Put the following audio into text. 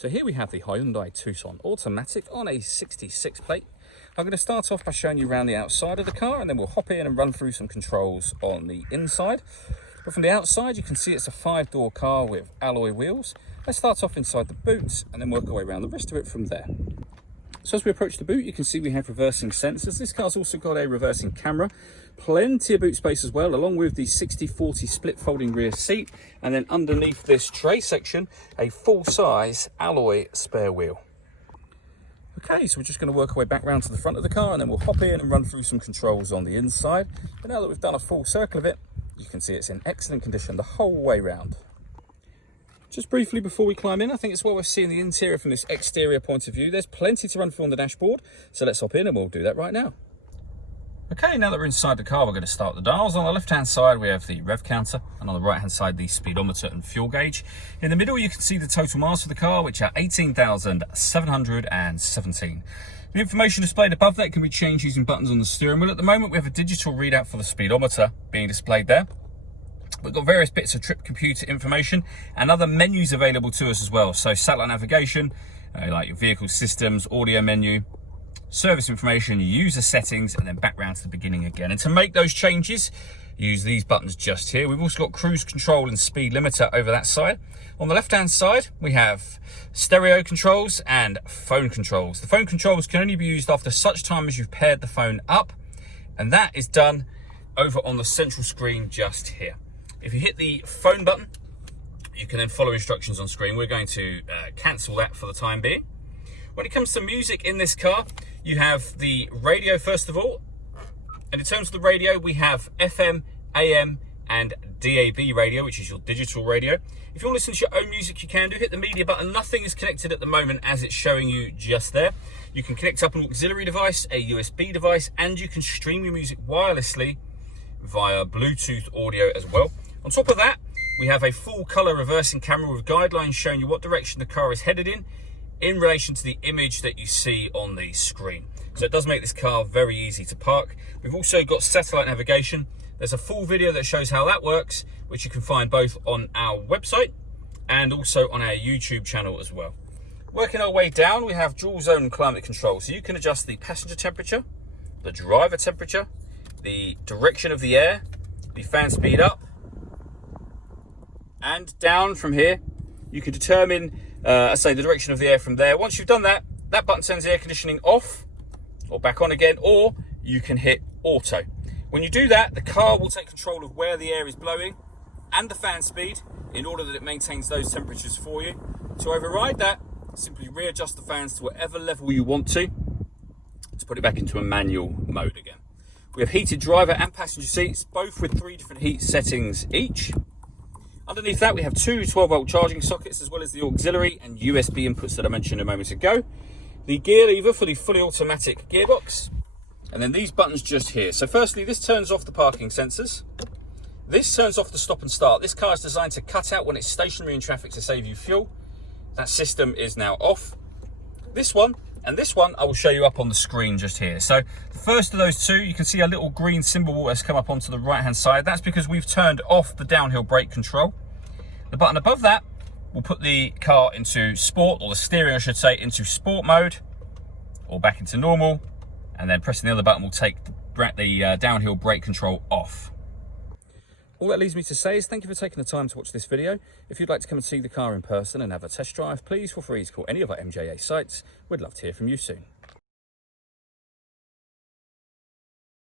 So here we have the Hyundai Tucson automatic on a 66 plate. I'm going to start off by showing you around the outside of the car, and then we'll hop in and run through some controls on the inside. But from the outside, you can see it's a 5-door car with alloy wheels. Let's start off inside the boot and then work our way around the rest of it from there. So as we approach the boot, you can see we have reversing sensors. This car's also got a reversing camera, plenty of boot space as well, along with the 60/40 split folding rear seat, and then underneath this tray section, a full-size alloy spare wheel. Okay, so we're just going to work our way back round to the front of the car, and then we'll hop in and run through some controls on the inside. But now that we've done a full circle of it, you can see it's in excellent condition the whole way round. Just briefly before we climb in, I think it's what we're seeing the interior from this exterior point of view. There's plenty to run through on the dashboard, so let's hop in and we'll do that right now. Okay, now that we're inside the car, we're going to start the dials. On the left-hand side, we have the rev counter, and on the right-hand side, the speedometer and fuel gauge. In the middle, you can see the total miles for the car, which are 18,717. The information displayed above that can be changed using buttons on the steering wheel. At the moment, we have a digital readout for the speedometer being displayed there. We've got various bits of trip computer information and other menus available to us as well. So satellite navigation, like your vehicle systems, audio menu, service information, user settings, and then back round to the beginning again. And to make those changes, use these buttons just here. We've also got cruise control and speed limiter over that side. On the left-hand side, we have stereo controls and phone controls. The phone controls can only be used after such time as you've paired the phone up, and that is done over on the central screen just here. If you hit the phone button, you can then follow instructions on screen. We're going to cancel that for the time being. When it comes to music in this car, you have the radio first of all. And in terms of the radio, we have FM, AM, and DAB radio, which is your digital radio. If you want to listen to your own music, you can do. Hit the media button. Nothing is connected at the moment as it's showing you just there. You can connect up an auxiliary device, a USB device, and you can stream your music wirelessly via Bluetooth audio as well. On top of that, we have a full color reversing camera with guidelines showing you what direction the car is headed in relation to the image that you see on the screen. So it does make this car very easy to park. We've also got satellite navigation. There's a full video that shows how that works, which you can find both on our website and also on our YouTube channel as well. Working our way down, we have dual zone climate control. So you can adjust the passenger temperature, the driver temperature, the direction of the air, the fan speed up and down from here. You can determine, the direction of the air from there. Once you've done that, that button turns the air conditioning off or back on again, or you can hit auto. When you do that, the car will take control of where the air is blowing and the fan speed in order that it maintains those temperatures for you. To override that, simply readjust the fans to whatever level you want to put it back into a manual mode again. We have heated driver and passenger seats, both with 3 different heat settings each. Underneath that, we have 2 12-volt charging sockets, as well as the auxiliary and USB inputs that I mentioned a moment ago. The gear lever for the fully automatic gearbox. And then these buttons just here. So firstly, this turns off the parking sensors. This turns off the stop and start. This car is designed to cut out when it's stationary in traffic to save you fuel. That system is now off. This one and this one I will show you up on the screen just here. So the first of those two, you can see a little green symbol has come up onto the right hand side. That's because we've turned off the downhill brake control. The button above that will put the car into sport, or the steering I should say, into sport mode, or back into normal, and then pressing the other button will take the downhill brake control off. All that leaves me to say is thank you for taking the time to watch this video. If you'd like to come and see the car in person and have a test drive, please feel free to call any of our MJA sites. We'd love to hear from you soon.